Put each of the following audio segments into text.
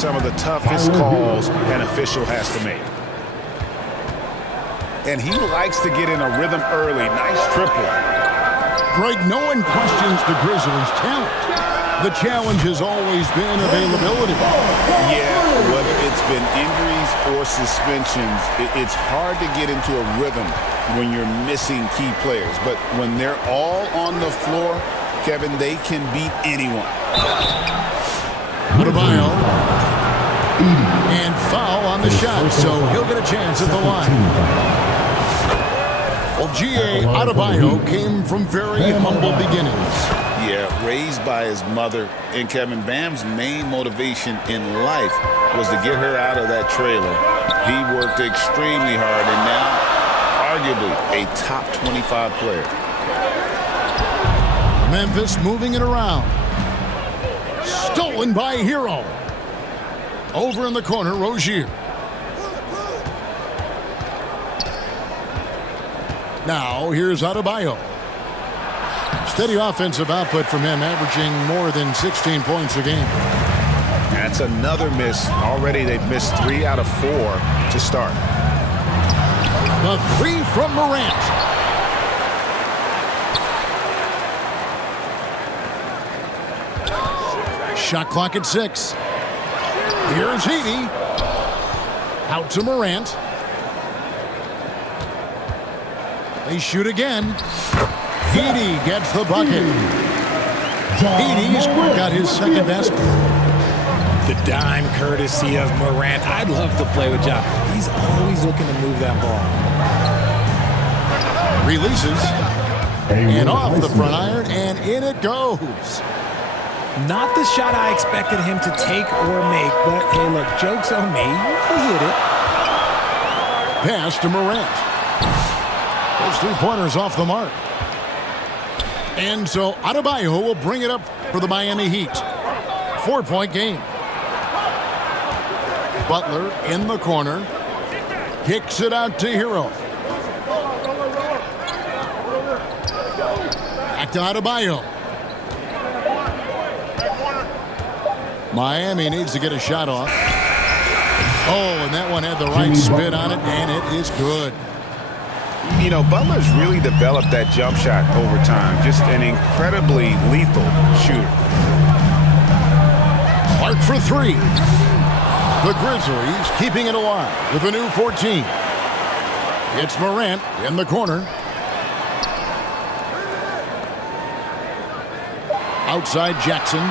some of the toughest calls an official has to make. And he likes to get in a rhythm early. Nice triple. Greg, no one questions the Grizzlies' talent. The challenge has always been availability. Yeah, whether it's been injuries or suspensions, it's hard to get into a rhythm when you're missing key players. But when they're all on the floor, Kevin, they can beat anyone. Adebayo. And foul on the shot, so he'll get a chance at the line. Well, G.A. Adebayo came from very humble beginnings. Yeah, raised by his mother. And Kevin, Bam's main motivation in life was to get her out of that trailer. He worked extremely hard and now arguably a top 25 player. Memphis moving it around. Stolen by Hero. Over in the corner, Rozier. Now, here's Adebayo. Steady offensive output from him, averaging more than 16 points a game. That's another miss. Already they've missed 3 out of 4 to start. The 3 from Morant. Shot clock at 6. Here's Heaney. Out to Morant. They shoot again. Heaney gets the bucket. Heaney's got his second best. The dime courtesy of Morant. I'd love to play with Ja. He's always looking to move that ball. Releases. And off the front iron, and in it goes. Not the shot I expected him to take or make, but hey, look, joke's on me. He hit it. Pass to Morant. Those 3-pointers off the mark. And so Adebayo will bring it up for the Miami Heat. 4-point game. Butler in the corner. Kicks it out to Hero. Back to Adebayo. Miami needs to get a shot off. Oh, and that one had the right spin on it, and it is good. You know, Butler's really developed that jump shot over time. Just an incredibly lethal shooter. Clark for 3. The Grizzlies keeping it alive with a new 14. It's Morant in the corner. Outside Jackson.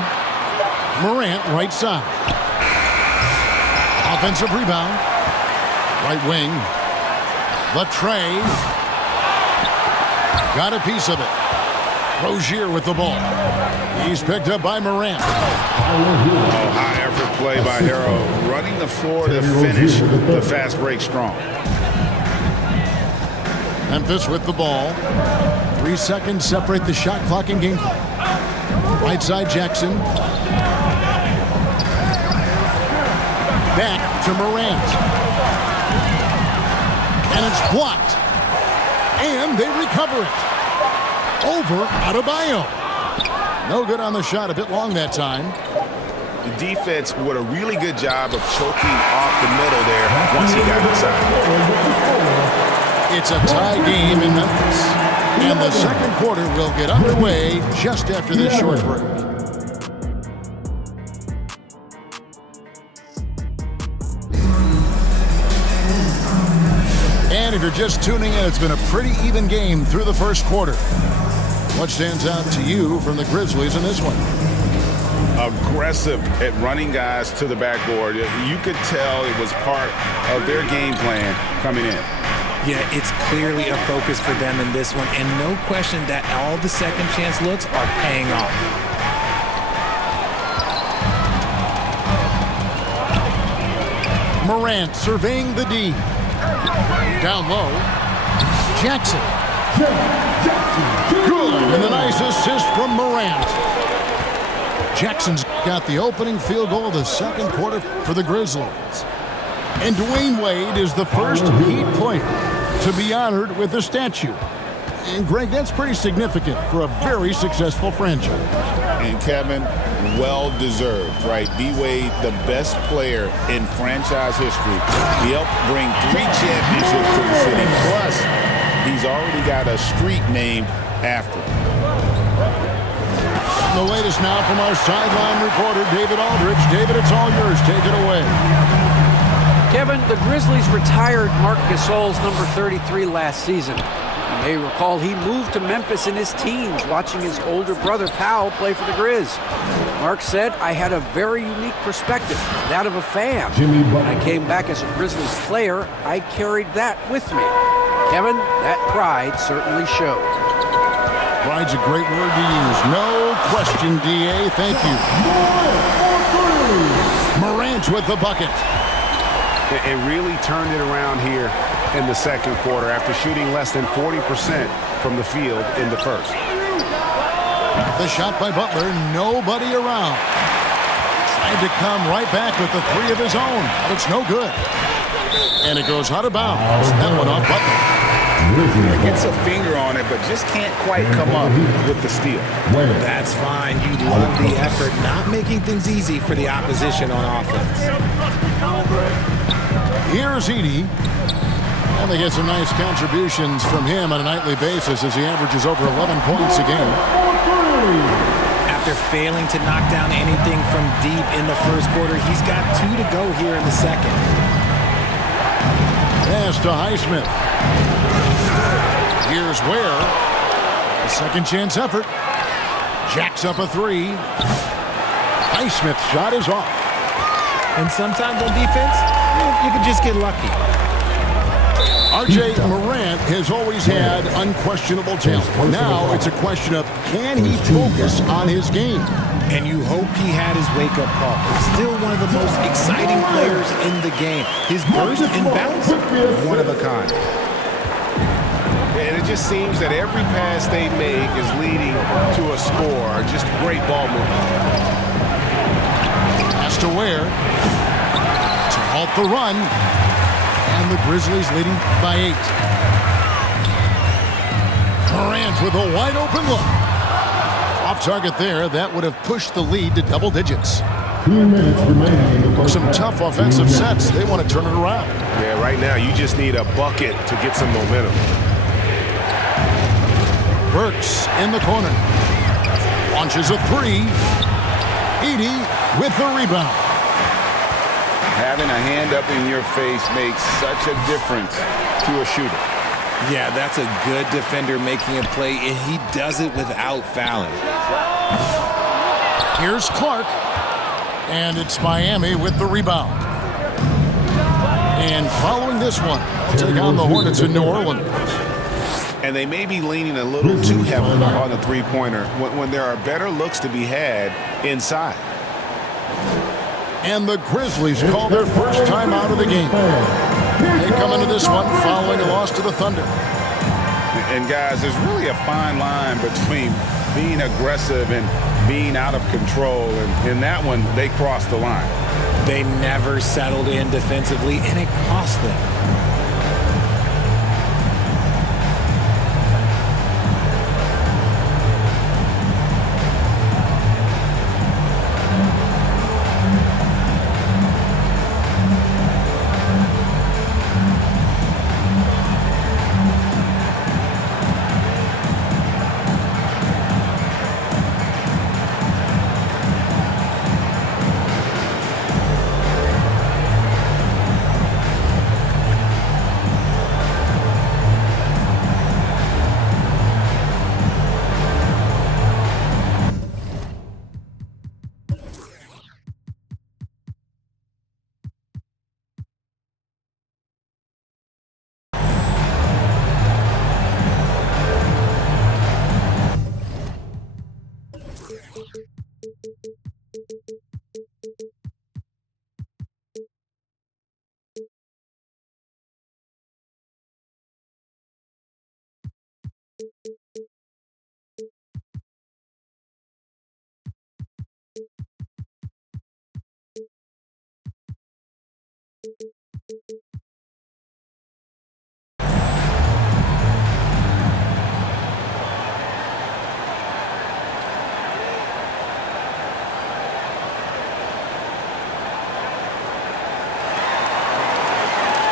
Morant right side. Offensive rebound. Right wing. Latrey. Got a piece of it. Rozier with the ball. He's picked up by Morant. Oh, high effort play by Hero. Running the floor to finish the fast break strong. Memphis with the ball. 3 seconds separate the shot clock and game clock. Right side Jackson. Back to Morant. And it's blocked. And they recover it. Over Adebayo. No good on the shot. A bit long that time. The defense did a really good job of choking off the middle there once he got inside. It's a tie game in Memphis. And the second quarter will get underway just after this short break. And if you're just tuning in, it's been a pretty even game through the first quarter. What stands out to you from the Grizzlies in this one? Aggressive at running guys to the backboard. You could tell it was part of their game plan coming in. Yeah, it's clearly a focus for them in this one, and no question that all the second chance looks are paying off. Morant surveying the D. Down low. Jackson. Good, and a nice assist from Morant. Jackson's got the opening field goal of the second quarter for the Grizzlies. And Dwayne Wade is the first Heat player to be honored with a statue. And, Greg, that's pretty significant for a very successful franchise. And Kevin, well-deserved, right? D-Wade, the best player in franchise history. He helped bring 3 championships to the city. Plus, he's already got a street named after him. The latest now from our sideline reporter, David Aldridge. David, it's all yours. Take it away. Kevin, the Grizzlies retired Marc Gasol's number 33 last season. You may recall he moved to Memphis in his teens, watching his older brother Powell play for the Grizz. Mark said, "I had a very unique perspective, that of a fan. When I came back as a Grizzlies player, I carried that with me." Kevin, that pride certainly showed. Pride's a great word to use. No question, D.A. Thank you. Morant with the bucket. It really turned it around here in the second quarter after shooting less than 40% from the field in the first. The shot by Butler, nobody around. Tried to come right back with the 3 of his own, but it's no good. And it goes out of bounds. That one off Butler. Gets a finger on it, but just can't quite come up with the steal. That's fine. You love the effort, not making things easy for the opposition on offense. Here's Edey. And they get some nice contributions from him on a nightly basis as he averages over 11 points a game. After failing to knock down anything from deep in the first quarter, he's got 2 to go here in the second. Pass to Highsmith. Here's Ware. A second chance effort. Jacks up a 3. Highsmith's shot is off. And sometimes on defense, you can just get lucky. R.J. Morant has always had unquestionable talent. Now it's a question of, can he focus on his game? And you hope he had his wake-up call. Still one of the most exciting players in the game. His burst and bounce, one of a kind. And it just seems that every pass they make is leading to a score. Just great ball movement. Pass to Ware to halt the run. And the Grizzlies leading by 8. Morant with a wide open look. Off target there. That would have pushed the lead to double digits. 2 minutes remaining in the first. Some tough offensive sets. They want to turn it around. Yeah, right now you just need a bucket to get some momentum. Burks in the corner. Launches a 3. Edey with the rebound. Having a hand up in your face makes such a difference to a shooter. Yeah, that's a good defender making a play, and he does it without fouling. Here's Clark. And it's Miami with the rebound. And following this one, they'll take on the Hornets in New Orleans. And they may be leaning a little too heavily on the three-pointer when there are better looks to be had inside. And the Grizzlies call their first time out of the game. They come into this one following a loss to the Thunder. And guys, there's really a fine line between being aggressive and being out of control. And in that one, they crossed the line. They never settled in defensively, and it cost them.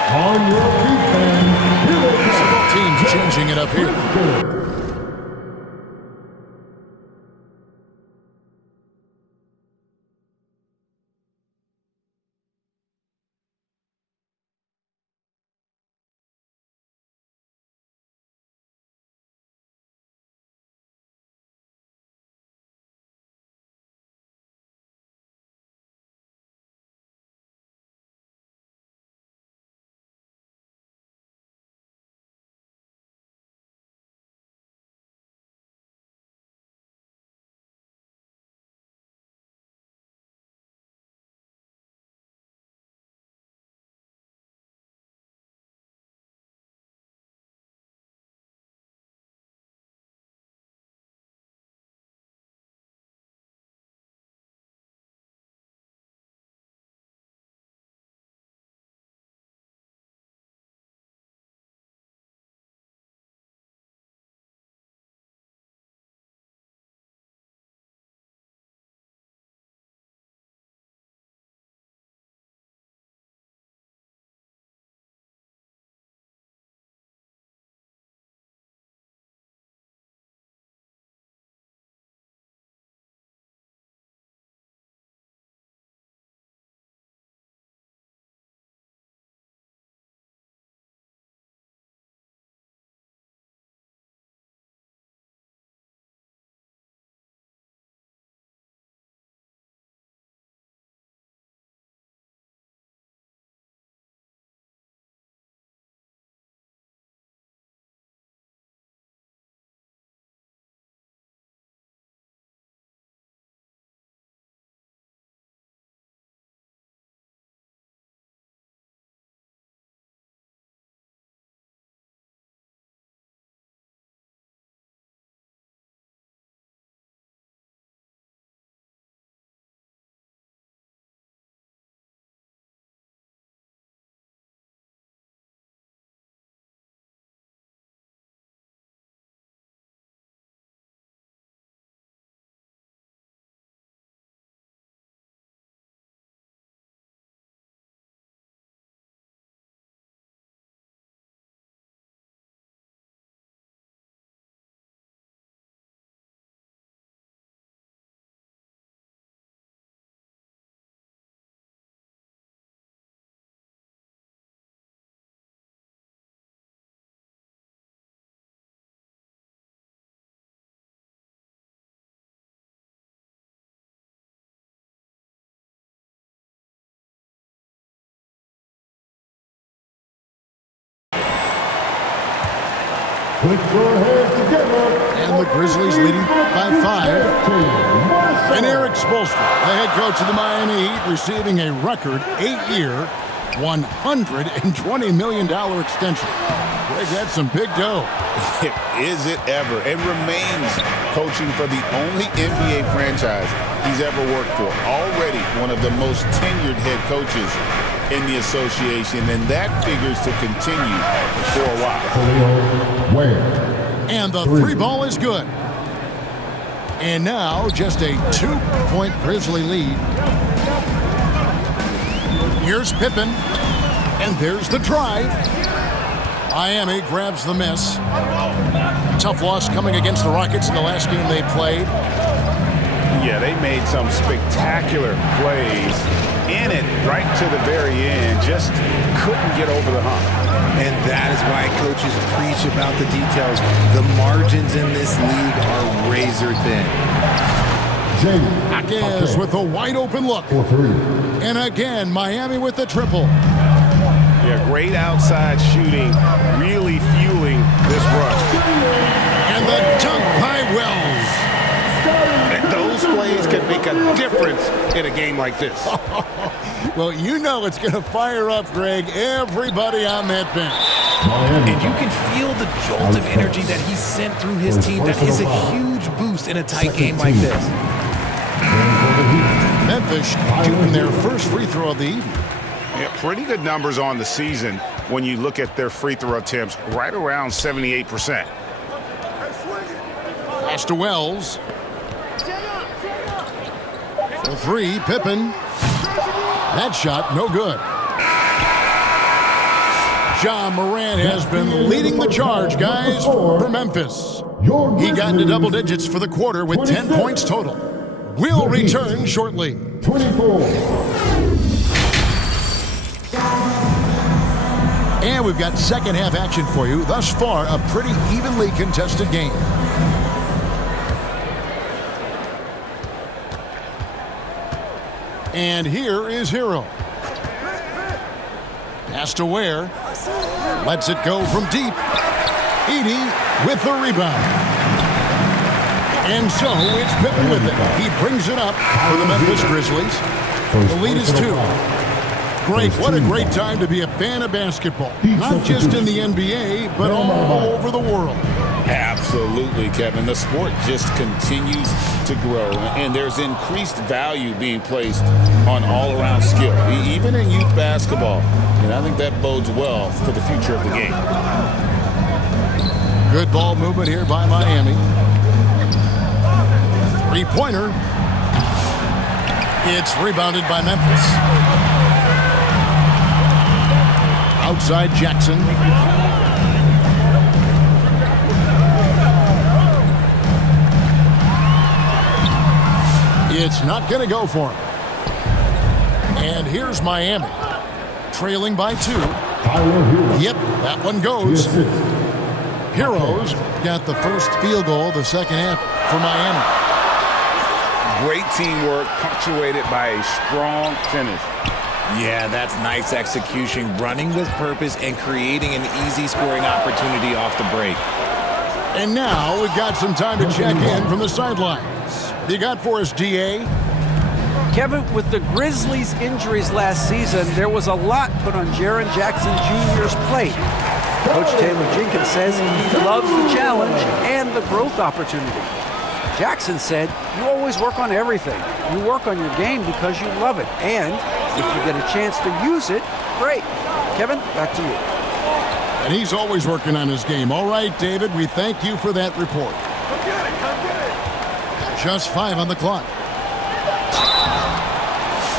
On your feet, fans. Here they come. Both teams changing it up here. Put your hands together. And the Grizzlies leading by 5. And Eric Spoelstra, the head coach of the Miami Heat, receiving a record 8-year, $120 million extension. Greg, that's some big dough. Is it ever? It remains coaching for the only NBA franchise he's ever worked for. Already one of the most tenured head coaches in the association, and that figures to continue for a while. And the three ball is good. And now just a 2-point Grizzly lead. Here's Pippen. And there's the drive. Miami grabs the miss. Tough loss coming against the Rockets in the last game they played. Yeah, they made some spectacular plays in it right to the very end. Just couldn't get over the hump. And that is why coaches preach about the details. The margins in this league are razor thin. Again with a wide open look. And again, Miami with the triple. Yeah, great outside shooting, really fueling this run. And the dunk by Wells. And those plays can make a difference in a game like this. Well, you know it's going to fire up, Greg, everybody on that bench. And you can feel the jolt of energy that he sent through his team. That is a huge boost in a tight game like this. Memphis shooting their first free throw of the evening. Yeah, pretty good numbers on the season when you look at their free throw attempts, right around 78%. Pass to Wells. For three, Pippen. That shot, no good. Ja Morant has been leading the charge, guys, for Memphis. He got into double digits for the quarter with 10 points total. We'll return shortly. 24. And we've got second half action for you. Thus far, a pretty evenly contested game. And here is Hero. Pass to Ware. Lets it go from deep. Edey with the rebound. And so it's Pippen with it. He brings it up for the Memphis Grizzlies. The lead is 2. Great. What a great time to be a fan of basketball. Not just in the NBA, but all over the world. Absolutely, Kevin. The sport just continues to grow, and there's increased value being placed on all-around skill, even in youth basketball. And I think that bodes well for the future of the game. Good ball movement here by Miami. Three-pointer. It's rebounded by Memphis. Outside Jackson. It's not going to go for him. And here's Miami. Trailing by 2. Yep, that one goes. Heroes got the first field goal of the second half for Miami. Great teamwork punctuated by a strong finish. Yeah, that's nice execution, running with purpose and creating an easy scoring opportunity off the break. And now we've got some time to check in from the sidelines. You got for us, DA? Kevin, with the Grizzlies' injuries last season, there was a lot put on Jaren Jackson Jr.'s plate. Coach Taylor Jenkins says he loves the challenge and the growth opportunity. Jackson said, you always work on everything. You work on your game because you love it. And if you get a chance to use it, great. Kevin, back to you. And he's always working on his game. All right, David, we thank you for that report. Just 5 on the clock.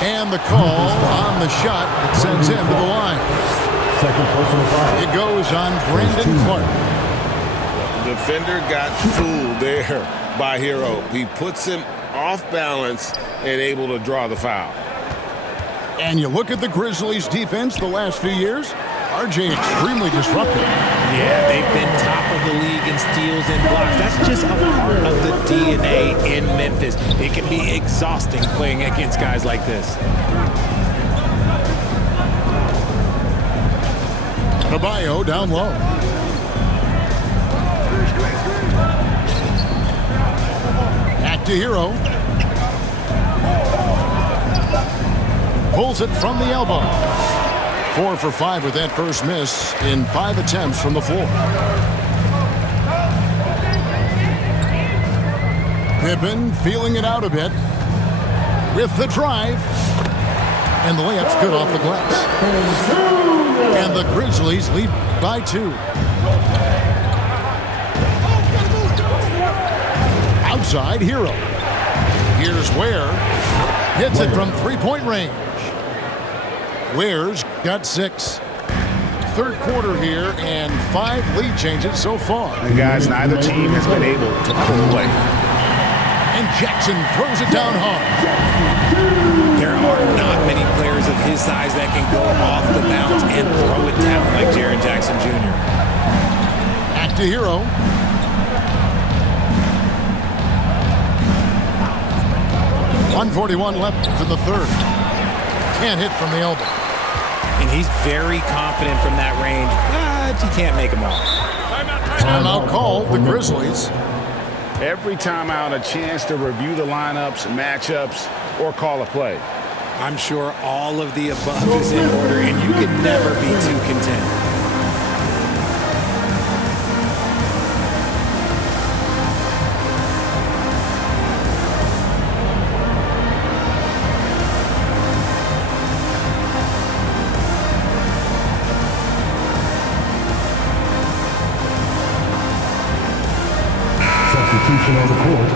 And the call on the shot that sends him to the line. Second personal foul. It goes on Brandon Clark. The defender got fooled there by Hero. He puts him off balance and able to draw the foul. And you look at the Grizzlies' defense the last few years, RJ extremely disruptive. Yeah, they've been top of the league in steals and blocks. That's just a part of the DNA in Memphis. It can be exhausting playing against guys like this. Caballo down low. Back to Hero. Pulls it from the elbow. 4 for 5 with that first miss in 5 attempts from the floor. Pippen feeling it out a bit with the drive. And the layup's good off the glass. And the Grizzlies lead by 2. Outside Hero. Here's Ware. Hits it from three-point range. Ware's got 6. Third quarter here and 5 lead changes so far. And guys, neither team has been able to pull away. And Jackson throws it down hard. There are not many players of his size that can go off the bounce and throw it down like Jaren Jackson Jr. Back to Hero. .141 left in the third. Can't hit from the elbow. And he's very confident from that range, but you can't make him all. Timeout called the Grizzlies. Every timeout, a chance to review the lineups, matchups, or call a play. I'm sure all of the above is in order, and you can never be too content. Substitution on the court.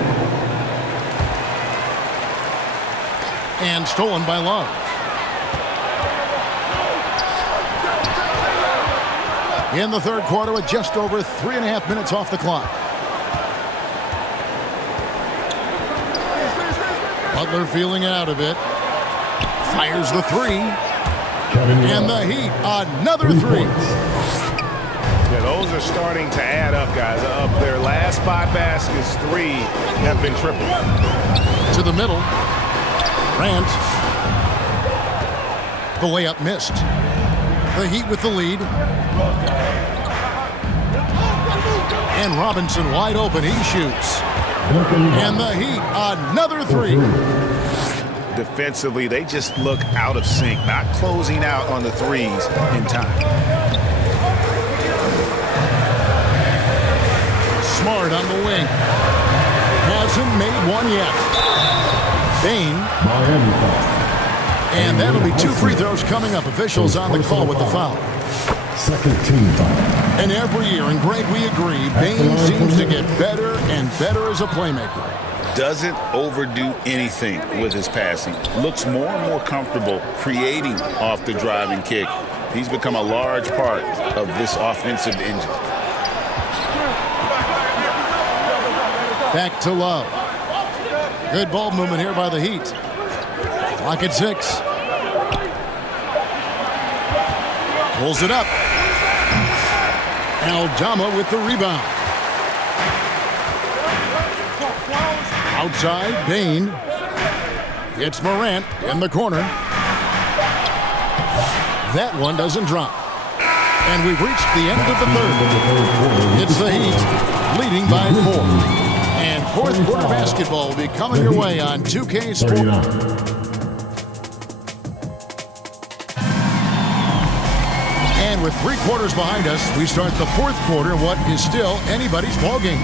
And stolen by Love. in the third quarter with just over 3.5 minutes off the clock. Butler feeling out of it. Fires the three. And the Heat, another three. Yeah, those are starting to add up, guys. Of their last 5 baskets, 3 have been triple. To the middle. Grant. The layup missed. The Heat with the lead. And Robinson wide open. He shoots. And the Heat, another three. Defensively, they just look out of sync, not closing out on the threes in time. Smart on the wing. Hasn't made one yet. Bain. And that'll be 2 free throws coming up. Officials on the call with the foul. Second team foul. And every year, and Greg, we agree, Bain seems to get better and better as a playmaker. Doesn't overdo anything with his passing. Looks more and more comfortable creating off the driving kick. He's become a large part of this offensive engine. Back to Love. Good ball movement here by the Heat. Clock at 6. Pulls it up. Aldama with the rebound. Outside, Bain. It's Morant in the corner. That one doesn't drop. And we've reached the end of the third. It's the Heat leading by 4. And fourth quarter basketball will be coming your way on 2K Sports. And with 3 quarters behind us, we start the fourth quarter in what is still anybody's ballgame.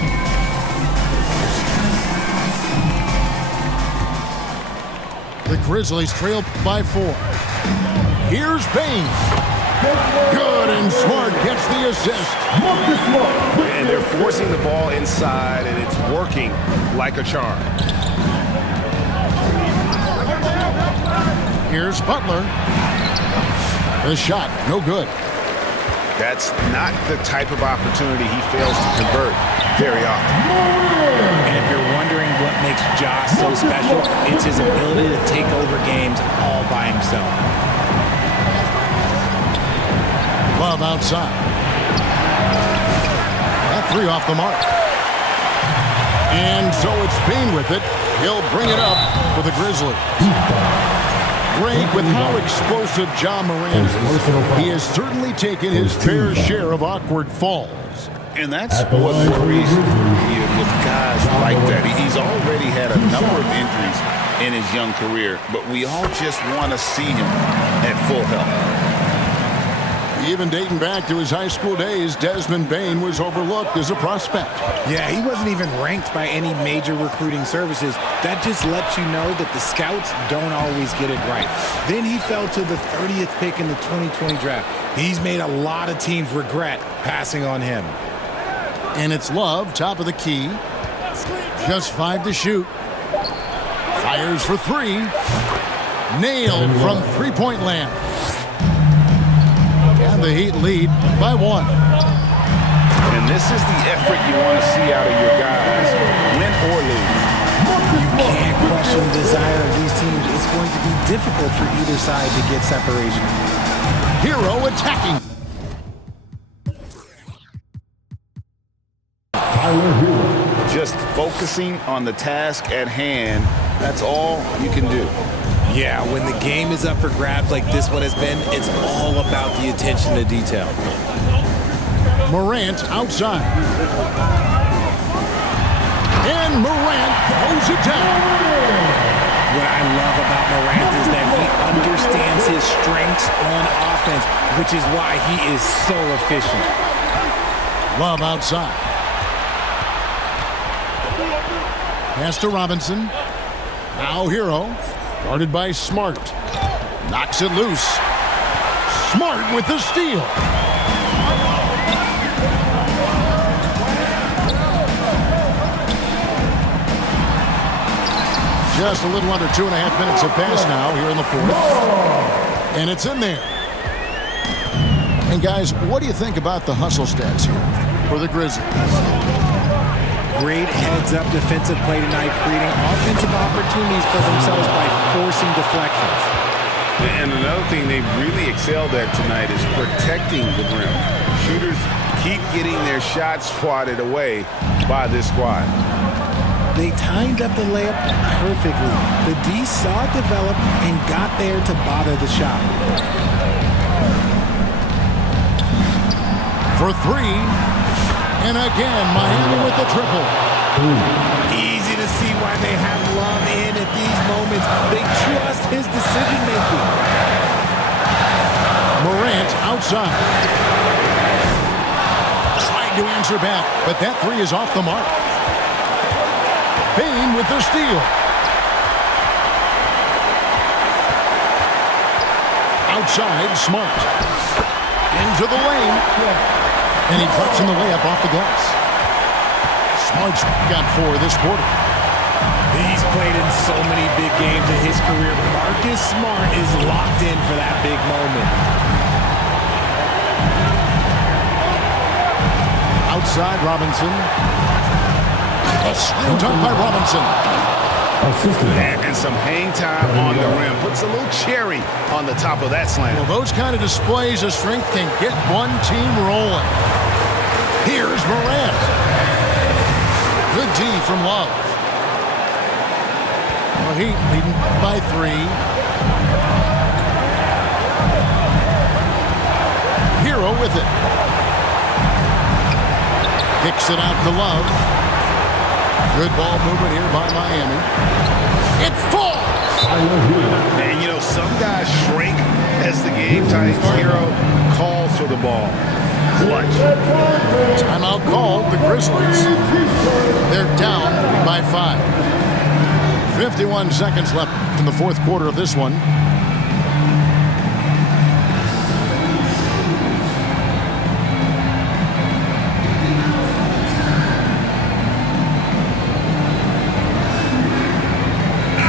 The Grizzlies trail by 4. Here's Bain. Good, and Smart gets the assist. And they're forcing the ball inside, and it's working like a charm. Here's Butler. The shot, no good. That's not the type of opportunity he fails to convert very often. And if you're wondering what makes Josh so special, it's his ability to take over games all by himself. Love outside. That 3 off the mark. And so it's Bain with it. He'll bring it up for the Grizzlies. Greg, with how explosive Ja Morant is, he has certainly taken his fair share of awkward falls. And that's what worries you with guys like that. He's already had a number of injuries in his young career, but we all just want to see him at full health. Even dating back to his high school days, Desmond Bain was overlooked as a prospect. Yeah, he wasn't even ranked by any major recruiting services. That just lets you know that the scouts don't always get it right. Then he fell to the 30th pick in the 2020 draft. He's made a lot of teams regret passing on him. And it's Love, top of the key. Just 5 to shoot. Fires for 3. Nailed from three-point land. And the Heat lead by 1. And this is the effort you want to see out of your guys, win or lose. You can't question the desire of these teams. It's going to be difficult for either side to get separation. Hero attacking. Just focusing on the task at hand, that's all you can do. Yeah, when the game is up for grabs like this one has been, it's all about the attention to detail. Morant outside. And Morant throws it down. What I love about Morant is that he understands his strengths on offense, which is why he is so efficient. Love outside. Pass to Robinson. Now Hero. Guarded by Smart. Knocks it loose. Smart with the steal. Just a little under 2.5 minutes have passed now here in the fourth. And it's in there. And guys, what do you think about the hustle stats here for the Grizzlies? Great heads-up defensive play tonight, creating offensive opportunities for themselves by forcing deflections. And another thing they've really excelled at tonight is protecting the rim. Shooters keep getting their shots swatted away by this squad. They timed up the layup perfectly. The D saw it develop and got there to bother the shot. For three. And again, Miami with the triple. Easy to see why they have Love in at these moments. They trust his decision-making. Morant outside. Tried to answer back, but that three is off the mark. Payne with the steal. Outside, Smart. Into the lane. And he drops in the layup off the glass. Smart's got 4 this quarter. He's played in so many big games in his career. Marcus Smart is locked in for that big moment. Outside, Robinson. A slam dunk by Robinson. And some hang time on the rim. Puts a little cherry on the top of that slam. Well, those kind of displays of strength can get one team rolling. Here's Morant. Good D from Love. Well, Heat leading by 3. Hero with it. Kicks it out to Love. Good ball movement here by Miami. It falls! And, you know, some guys shrink as the game tightens. Hero calls for the ball. Clutch. Timeout called. The Grizzlies. They're down by 5. 51 seconds left in the fourth quarter of this one.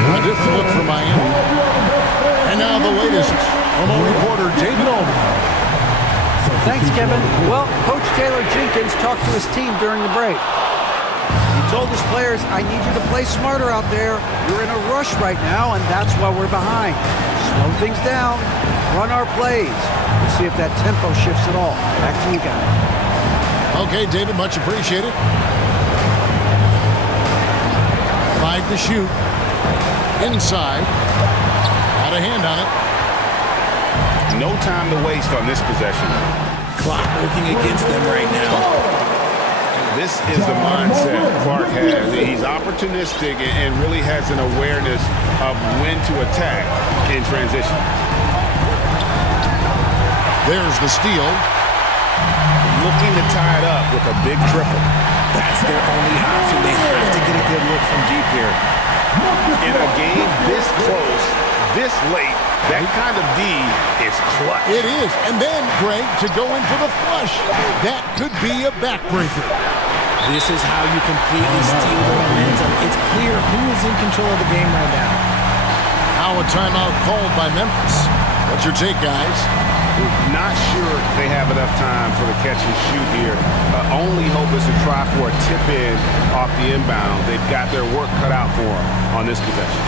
A different look for Miami. And now the latest from our reporter, David Allman. Thanks, Kevin. Well, Coach Taylor Jenkins talked to his team during the break. He told his players, I need you to play smarter out there. You're in a rush right now, and that's why we're behind. Slow things down. Run our plays. We'll see if that tempo shifts at all. Back to you guys. Okay, David, much appreciated. 5 to shoot. Inside. Got a hand on it. No time to waste on this possession. Clock working against them right now. This is the mindset Clark has. He's opportunistic and really has an awareness of when to attack in transition. There's the steal. Looking to tie it up with a big triple. That's their only option. They have to get a good look from deep here. In a game this close, this late, that kind of D is clutch. It is. And then, Greg, to go in for the flush. That could be a backbreaker. This is how you completely steal the momentum. It's clear who is in control of the game right now. Now a timeout called by Memphis. What's your take, guys? Not sure they have enough time for the catch and shoot here. Only hope is to try for a tip in off the inbound. They've got their work cut out for them on this possession.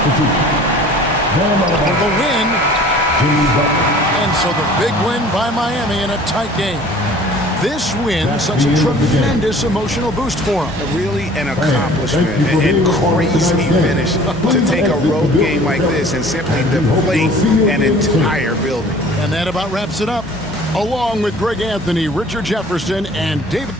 For the win. And so the big win by Miami in a tight game. This win, such a tremendous emotional boost for them. Really an accomplishment and crazy finish to take a road game like this and simply deflate an entire building. And that about wraps it up. Along with Greg Anthony, Richard Jefferson, and David